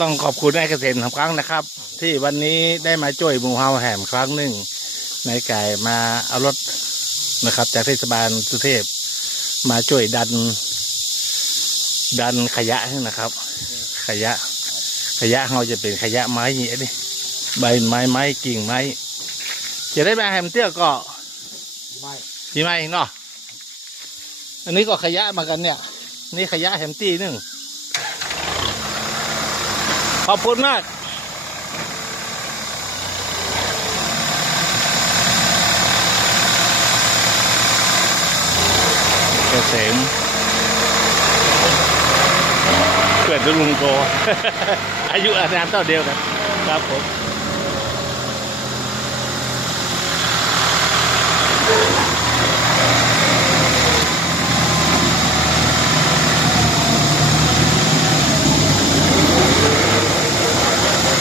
ต้องขอบคุณนายเกษตรทำครั้งนะครับ ที่วันนี้ได้มาช่วยหมู่เฮาแหมครั้งหนึ่งในไก่มาเอารถนะครับ จากเทศบาลสุเทพมาช่วยดันขยะนะครับ ขยะเราจะเป็นขยะไม้เนี่ยนี่ใบไม้กิ่งไม้จะได้มาแหมเตี้ยก็มีไม้เนาะอันนี้ก็ขยะมากันเนี่ยนี่ขยะแหมตี้นึงขอบคุณมากเกษมเกิดลุงโก อายุอานามเท่าเดียวกันครับผม